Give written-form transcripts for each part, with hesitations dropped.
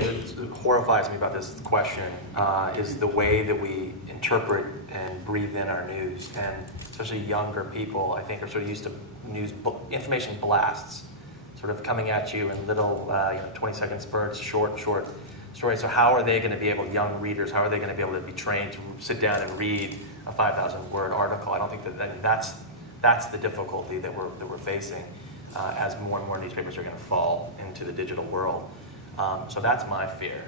thing that horrifies me about this question is the way that we interpret and breathe in our news, and especially younger people, I think, are sort of used to information blasts, sort of coming at you in little 20-second spurts, short stories. So how are they going to be able, young readers, how are they going to be able to be trained to sit down and read a 5,000-word article? I don't think that's the difficulty that we're facing as more and more newspapers are going to fall into the digital world. So that's my fear.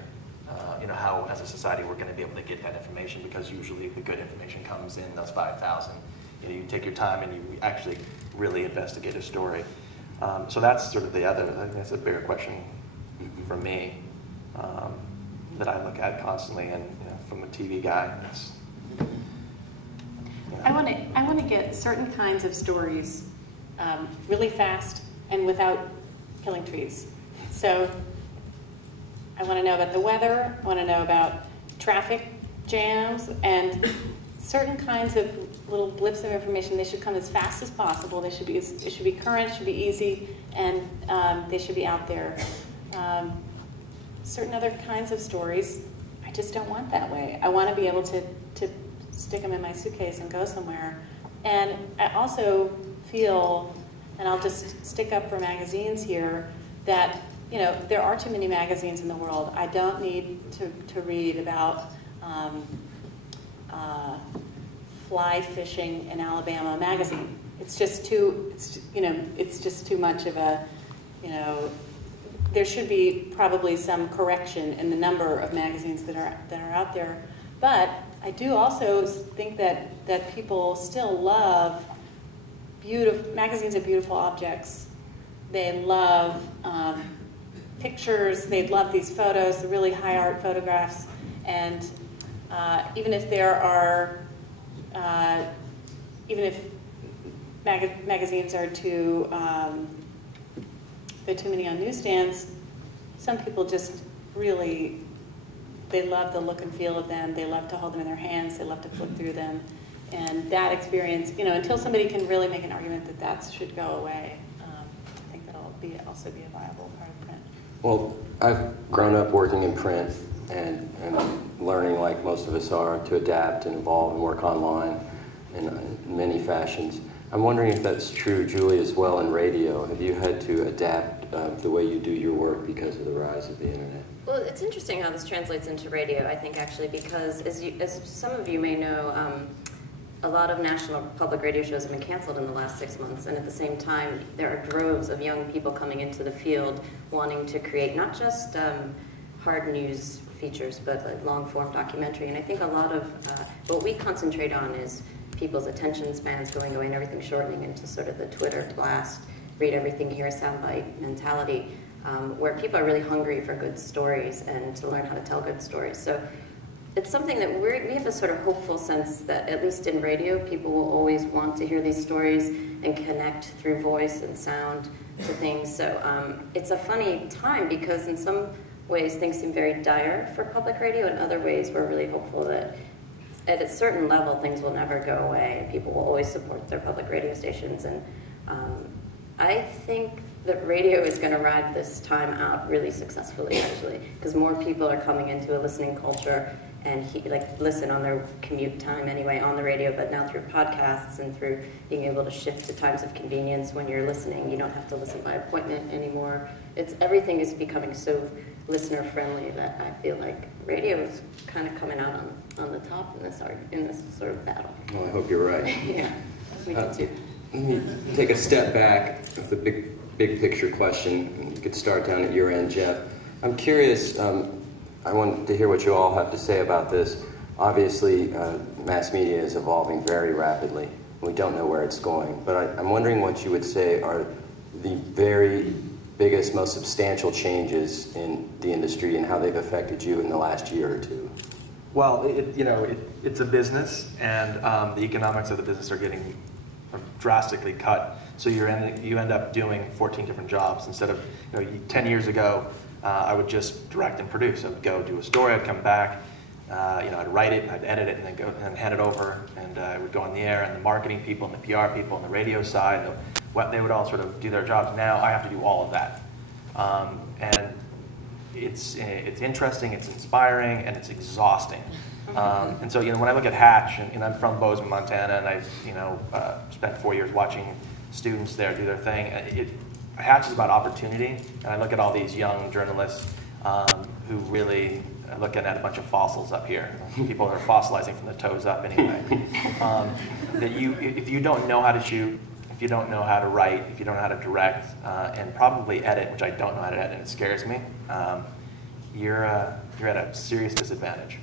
How as a society we're going to be able to get that information, because usually the good information comes in those 5,000. You take your time and you actually really investigate a story. So that's sort of the other. I think that's a bigger question for me that I look at constantly, and from a TV guy, that's. I want to get certain kinds of stories really fast and without killing trees. So I want to know about the weather. I want to know about traffic jams and certain kinds of little blips of information. They should come as fast as possible. It should be current. It should be easy, and they should be out there. Certain other kinds of stories, I just don't want that way. I want to be able to stick them in my suitcase and go somewhere. And I also feel, and I'll just stick up for magazines here, that there are too many magazines in the world. I don't need to read about fly fishing in Alabama magazine. It's just too much of a, there should be probably some correction in the number of magazines that are out there. But I do also think that people still love magazines of beautiful objects. They love pictures. They love these photos, the really high art photographs. And even if there are, even if magazines are too, there are too many on newsstands, some people just really, they love the look and feel of them. They love to hold them in their hands. They love to flip through them. And that experience, until somebody can really make an argument that should go away, I think that'll also be a viable part of print. Well, I've grown up working in print and learning, like most of us are, to adapt and evolve and work online in many fashions. I'm wondering if that's true, Julie, as well in radio. Have you had to adapt the way you do your work because of the rise of the internet? Well, it's interesting how this translates into radio, I think, actually, because as some of you may know, a lot of national public radio shows have been canceled in the last 6 months, and at the same time, there are droves of young people coming into the field wanting to create not just hard news features, but like long-form documentary. And I think a lot of what we concentrate on is people's attention spans going away and everything shortening into sort of the Twitter blast, read everything, hear a soundbite mentality, where people are really hungry for good stories and to learn how to tell good stories. So it's something that we have a sort of hopeful sense that, at least in radio, people will always want to hear these stories and connect through voice and sound to things. So it's a funny time, because in some ways things seem very dire for public radio. In other ways, we're really hopeful that at a certain level things will never go away and people will always support their public radio stations. And I think that radio is going to ride this time out really successfully, actually, because more people are coming into a listening culture and listen on their commute time anyway on the radio, but now through podcasts and through being able to shift to times of convenience when you're listening. You don't have to listen by appointment anymore. Everything is becoming so listener friendly that I feel like radio is kind of coming out on the top in this sort of battle. Well, I hope you're right. Yeah, we do too. Let me take a step back with the big picture question. You could start down at your end, Jeff. I'm curious, I want to hear what you all have to say about this. Obviously, mass media is evolving very rapidly. We don't know where it's going, but I'm wondering what you would say are the very biggest, most substantial changes in the industry and how they've affected you in the last year or two. Well, it's a business, and the economics of the business are getting drastically cut. So you end up doing 14 different jobs instead of 10 years ago. I would just direct and produce. I would go do a story. I'd come back. I'd write it, I'd edit it, and then go and hand it over, and I would go on the air. And the marketing people, and the PR people, and the radio side, they would all sort of do their jobs. Now I have to do all of that, and it's interesting, it's inspiring, and it's exhausting. And so, when I look at Hatch, and I'm from Bozeman, Montana, and I've, spent 4 years watching students there do their thing. Hatch is about opportunity, and I look at all these young journalists who really are looking at a bunch of fossils up here. People are fossilizing from the toes up anyway. If you don't know how to shoot, if you don't know how to write, if you don't know how to direct, and probably edit, which I don't know how to edit, and it scares me, you're at a serious disadvantage.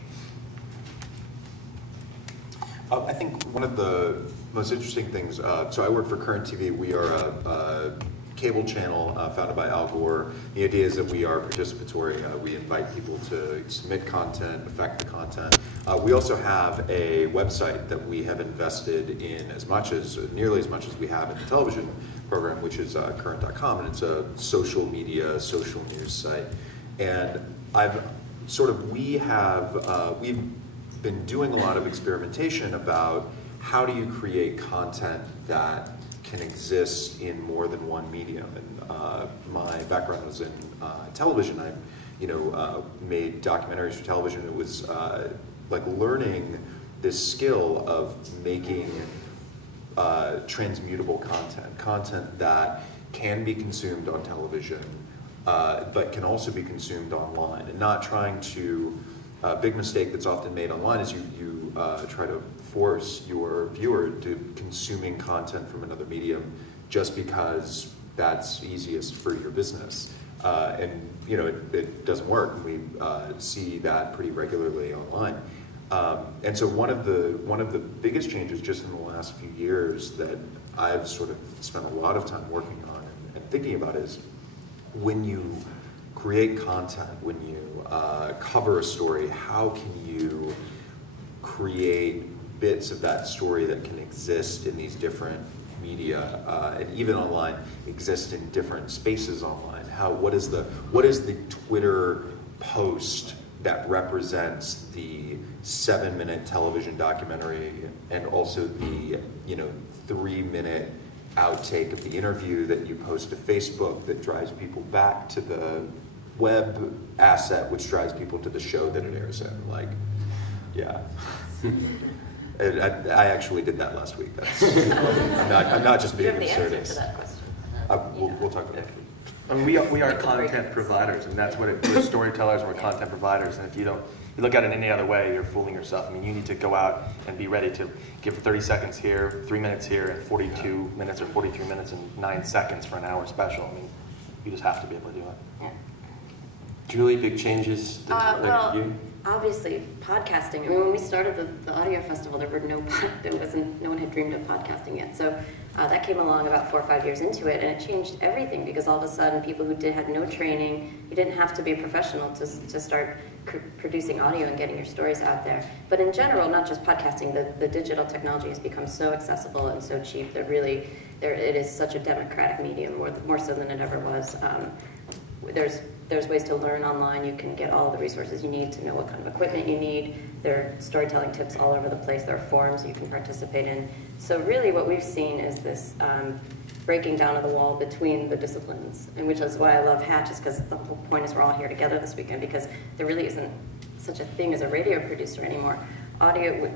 I think one of the most interesting things, so I work for Current TV. We are a cable channel founded by Al Gore. The idea is that we are participatory. We invite people to submit content, affect the content. We also have a website that we have invested in nearly as much as we have in the television program, which is current.com, and it's a social media, social news site. And we've been doing a lot of experimentation about how do you create content that can exist in more than one medium. And my background was in television. I, made documentaries for television. It was like learning this skill of making transmutable content that can be consumed on television, but can also be consumed online, and not trying to. A big mistake that's often made online is you try to force your viewer to consuming content from another medium just because that's easiest for your business. And it doesn't work. We see that pretty regularly online. And so one of the biggest changes just in the last few years that I've sort of spent a lot of time working on and thinking about is when you create content, when you cover a story, how can you create bits of that story that can exist in these different media, and even online, exist in different spaces online? What is the Twitter post that represents the 7-minute television documentary, and also the 3-minute outtake of the interview that you post to Facebook that drives people back to the web asset, which drives people to the show that it airs in? Yeah. I actually did that last week. I'm not just being absurd. You have the answer to that question. We'll talk about it. I mean, we are content providers, and that's what we're storytellers, and we're content providers. And if you look at it any other way, you're fooling yourself. I mean, you need to go out and be ready to give 30 seconds here, 3 minutes here, and 42 minutes or 43 minutes and 9 seconds for an hour special. I mean, you just have to be able to do it. Yeah. Julie, big changes that you? Obviously, podcasting. I mean, when we started the audio festival, no one had dreamed of podcasting yet. So that came along about 4 or 5 years into it, and it changed everything because all of a sudden, people who had no training, you didn't have to be a professional to start producing audio and getting your stories out there. But in general, not just podcasting, the digital technology has become so accessible and so cheap that really, it is such a democratic medium, more so than it ever was. There's ways to learn online. You can get all the resources you need to know what kind of equipment you need. There are storytelling tips all over the place. There are forums you can participate in. So really what we've seen is this breaking down of the wall between the disciplines, and which is why I love Hatch, is because the whole point is we're all here together this weekend, because there really isn't such a thing as a radio producer anymore.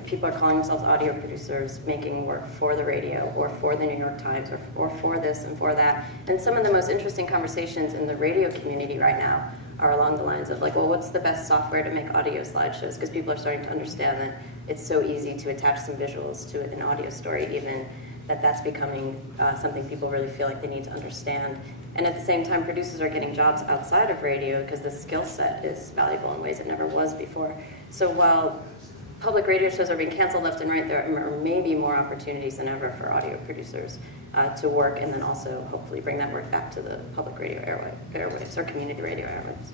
People are calling themselves audio producers, making work for the radio or for the New York Times or for this and for that. And some of the most interesting conversations in the radio community right now are along the lines of what's the best software to make audio slideshows? Because people are starting to understand that it's so easy to attach some visuals to an audio story, even that's becoming something people really feel like they need to understand. And at the same time, producers are getting jobs outside of radio because the skill set is valuable in ways it never was before. So while public radio shows are being canceled left and right, there are maybe more opportunities than ever for audio producers to work, and then also hopefully bring that work back to the public radio airwaves or community radio airwaves.